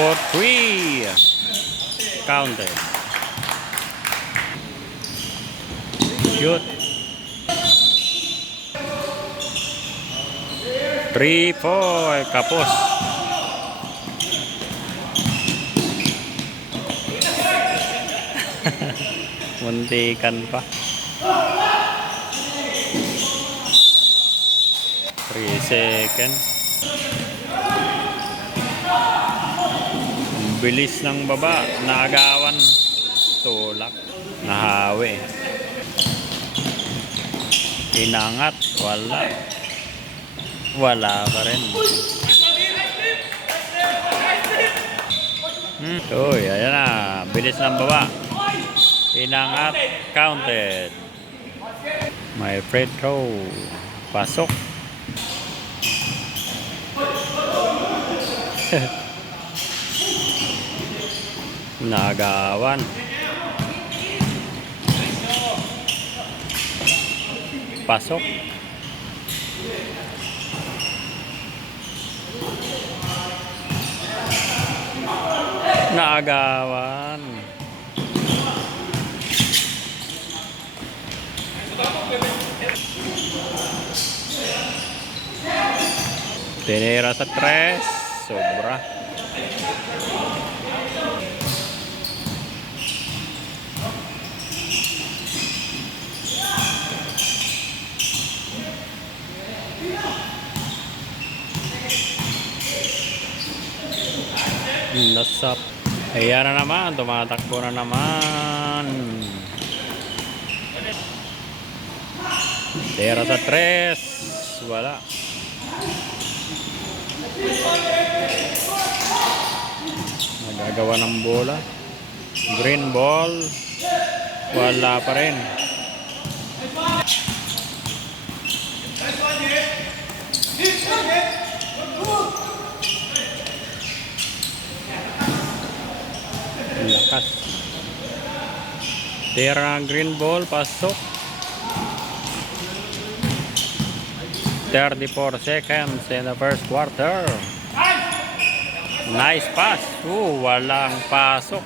for 3. Counted. Shoot. 3-4. Kapos. Muntikan pa. 3 seconds. Ang bilis ng baba. Naagawan. Tulak. Nahawi. Inangat. Wala. Wala pa rin. Uy, ayan na. Bilis ng baba. Inangat. Counted. May free throw. Pasok. Nagawan. Pasok. Naagawan. Tinira sa 3. Sobra. Nasap. Ayan na naman. Tumatakbo na naman. Tira sa 3. Wala. Nagagawa ng bola. Green ball. Wala pa rin. Lakas. Tira ng green ball. Pasok. 34 seconds in the first quarter. Nice pass. Walang pasok.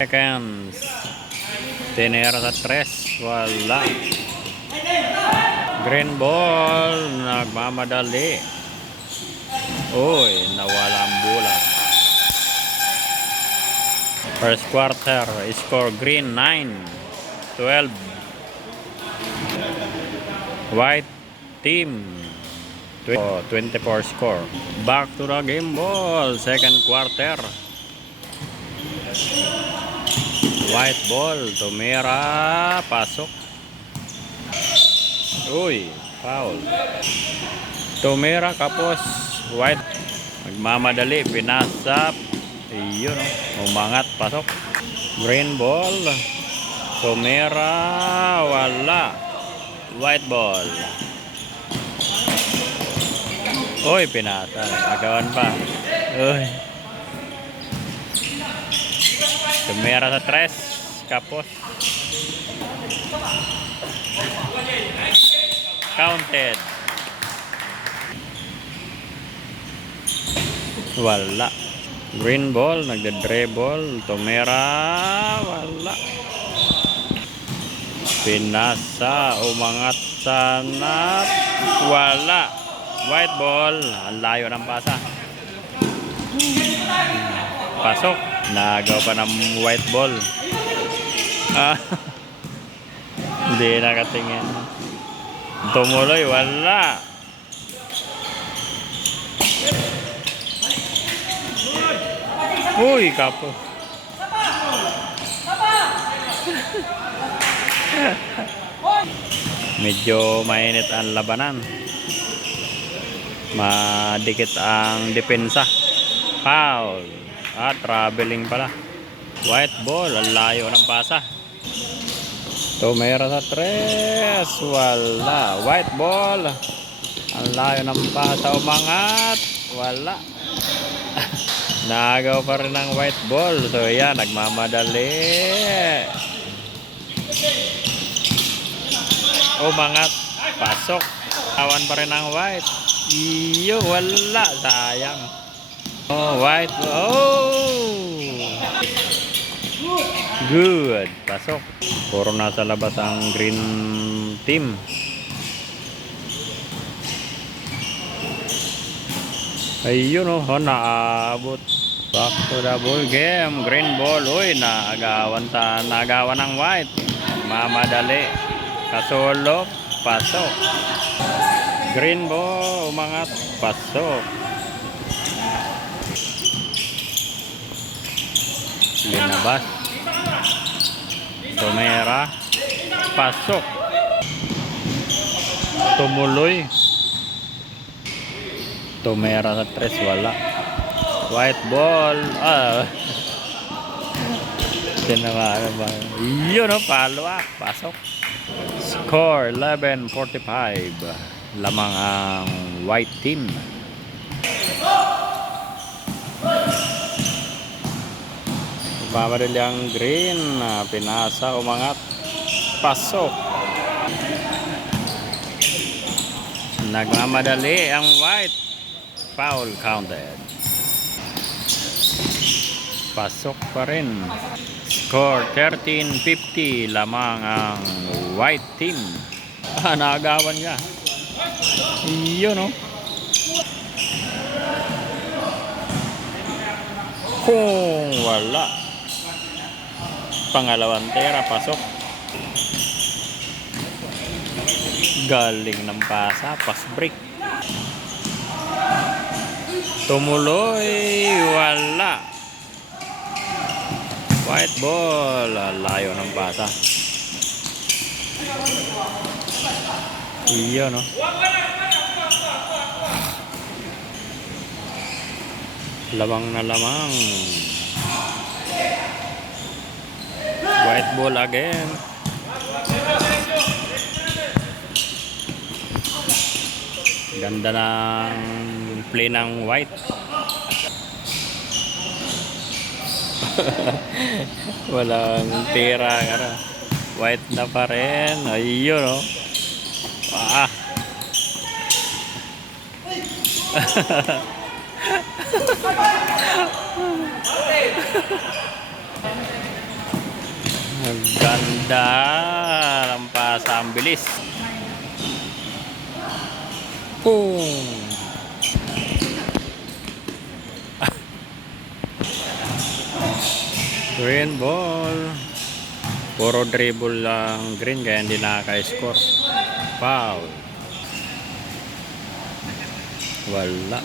Seconds. Tinira sa 3. Wala. Green ball. Nagmamadali. Uy, nawala ang bola. First quarter. Score green 9-12. White team 24 score. Back to the game ball. Second quarter. White ball. Tumira. Pasok. Uy, foul. Tumira kapos. White. Magmamadali. Pinasap. Iyon. Umangat. Pasok. Green ball. Tumira. Wala. White ball. Uy, pinata. Nagawan pa. Uy. Tumira sa 3. Kapos. Counted. Wala. Green ball. Nagde-dribble. Tumira. Wala. Pinasa. Umangat sana. Wala. White ball. Ang layo ng pasa. Pasok. Nagaw pa ng white ball. Hindi nakatingin. Tumuloy. Wala. Uy, kapo. Medyo mainit ang labanan. Madikit ang depensa. Foul. Traveling pala. White ball. Ang layo ng pasa. Tumira sa 3. Wala. White ball. Ang layo ng pasa. Umangat. Wala. Nagaw pa rin ng white ball. So yan. Nagmamadali. Umangat. Pasok. Awan pa rin ang white. Iyo, wala. Sayang. Oh, white. Oh! Good. Pasok. Puro nasa labas ang green team. Ayun oh, naabot. Back to the ball game. Green ball. Uy, naagawan ng white. Mamadali. Kasolo. Pasok. Green ball. Umangat. Pasok. Linabas. Tumera. Pasok. Tumuloy. Tumera sa tres. Wala. White ball. Tinamaan ba? Yun o. Follow up. Pasok. Score 11-45. Lamang ang white team. Pamarili ang green, pinasa, umangat, pasok. Nagmamadali ang white, foul counted. Pasok pa rin. Score 13-50, lamang ang white team. Naagawan niya. Yun o. Kung wala. Pangalawang tera, pasok. Galing ng pasa, pass break. Tumuloy, wala. White ball, layo ng pasa. Iyon no. Lamang na lamang. White ball again. Ganda ng play ng white. Walang tira. White na pa rin. Ayun o. Ganda ng pasa, ang bilis. Boom. Green ball. Puro dribble lang green kaya hindi nakaka-score. Foul. Wala.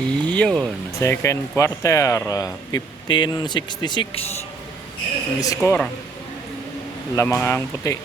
Yun. Second quarter. 15-66. Score. Lamang ang puti.